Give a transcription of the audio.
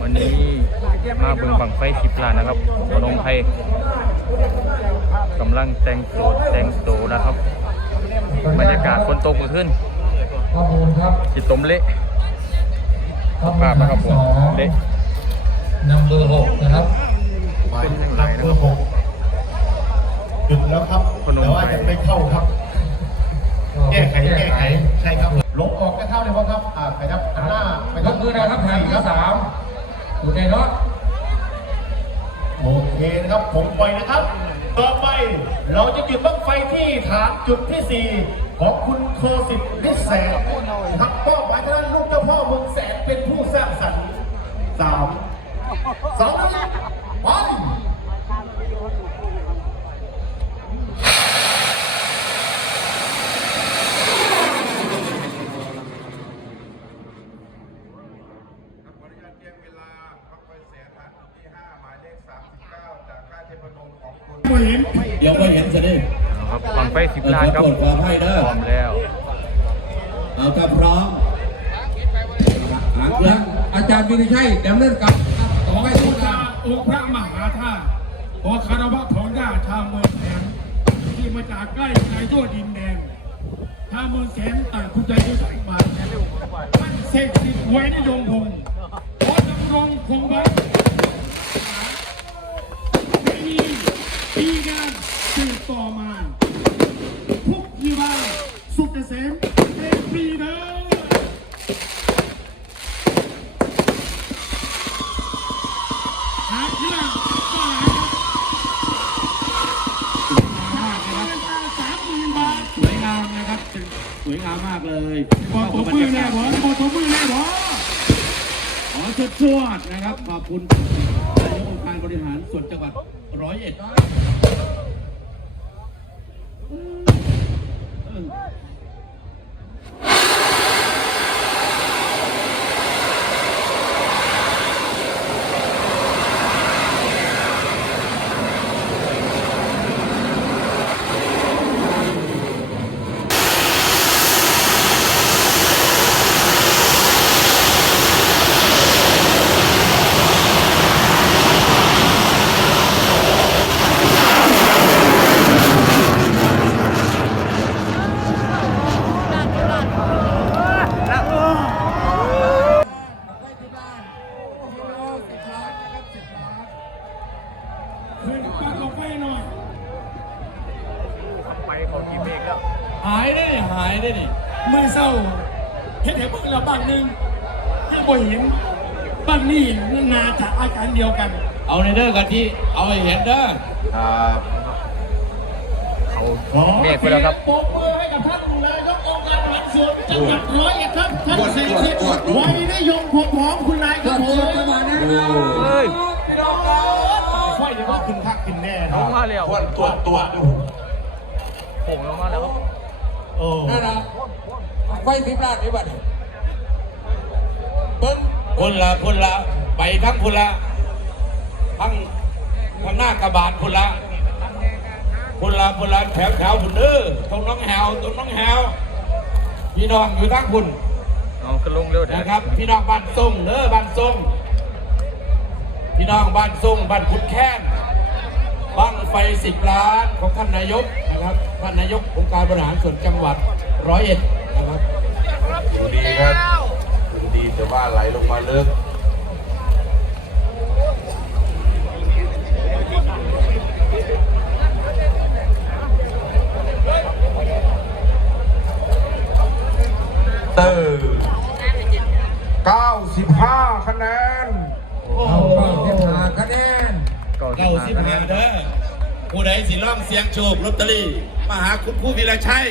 วันนี้มาเบิ่งบังไฟสิบล้านนะครับพนมไพรกำลังแต่งตัวแต่งตัวนะครับ บรรยากาศฝนตกเมื่อคืนข้อมูลครับจิตตมเละภาพนะครับผมเละนำเบอร์หกนะครับหมายเลขนับเบอร์หกหยุดแล้วครับพนมแต่ว่าไพรยังไม่เข้าครับแก้ไขแก้ไขใช่ครับลบออกจะเข้าเลยครับอ่าไปครับหันหน้าไปยกมือนะครับแผ่นที่สาม โอเคเนาะโอเคนะครับผมไปนะครับ ต่อไปเราจะจุดบั้งไฟที่ฐานจุดที่สี่ของคุณโคสิทธิ์นิแสนทักป้อหมายถึงลูกเจ้าพ่อเมืองแสนเป็นผู้สร้างสรรค์สามสองไป ครับขออนุญาตเรียกเวลาพักไฟแสนฐานจุดที่ 5 หมายเลข 39 จากค่ายเทพนม ของคุณเดี๋ยวก็เห็นจะได้นะครับบังไฟสิบล้านครับขอโทษขออภัยเด้อพร้อมแล้วเอาถ้าพร้อมหางเครื่องอาจารย์วินิชัยดำเนินการต่อไปทุกการองค์พระมหาธาตุขอคารวะของญาติชาวเมืองแสนที่มาจากใกล้ไกลทั่วดินแดนชาวเมืองแสนต่างผู้ใจผู้ใส่มาท่านเสกสิทธิ์ไว้ในดงพงขอดำรงคงไว้ปี ปีงานสืบต่อมาทุกยีวาสุขเกษมเป็นปีเด้อหาเครื่องก็หาครับสามหมื่นบาทสวยงามนะครับ สวยงามมากเลยบอตัวมือแน่บอสบอตัวมือแน่บอขอชดชวดนะครับ ขอบคุณนายกองค์การบริหารส่วนจังหวัดร้อยเอ็ด ปัดออกไปหน่อยไปเขากี่เมฆแล้วหายได้นี่หายได้นี่มือเศร้าเห็นเห็นพวกเราบางหนึ่งที่บ่เห็นบางนี่นาจะอาการเดียวกัน เอาในเด้อกันที่เอาให้เห็นเด้อเขาเมฆไปแล้วครับปรบมือให้กับท่านนายกองค์การบริหารส่วนจังหวัดร้อยเอ็ดครับท่านเสกสิทธิ์ไว้นิยมผมหอมคุณนายครับผมเฮ้ยค่อยเดี๋ยวว่า ขึ้นคักขึ้นแน่ลงมาแล้วทวนตัวตัวดูโผล่ลงมาแล้วครับโอ้นั่นนะไฟสิบล้านนี่บัดนี้เบิ้งคนละคนละไปทั้งคนละทั้งทั้งหน้ากระบาดคนละคนละคนละแถวแถวคุณเด้อตรงน้องแหวตรงน้องแหวพี่น้องอยู่ทั้งคุณเอาขึ้นลงเร็วเดี๋ยวนะครับ พี่น้องบ้านทรงเด้อบ้านทรงพี่น้องบ้านทรงบ้านพุทธแค้น บั้งไฟสิบล้านของท่านนายกนะครับ ท่านนายกองค์การบริหารส่วนจังหวัดร้อยเอ็ดนะครับดูดีครับดูดีแต่ว่าไหลลงมาเลิก เก้าสิบเก้าห้าสิบคะแนเด้อผู้ใดสิล่องเสียงโชคลอตเตอรี่มาหาคุณผู้วิรชัย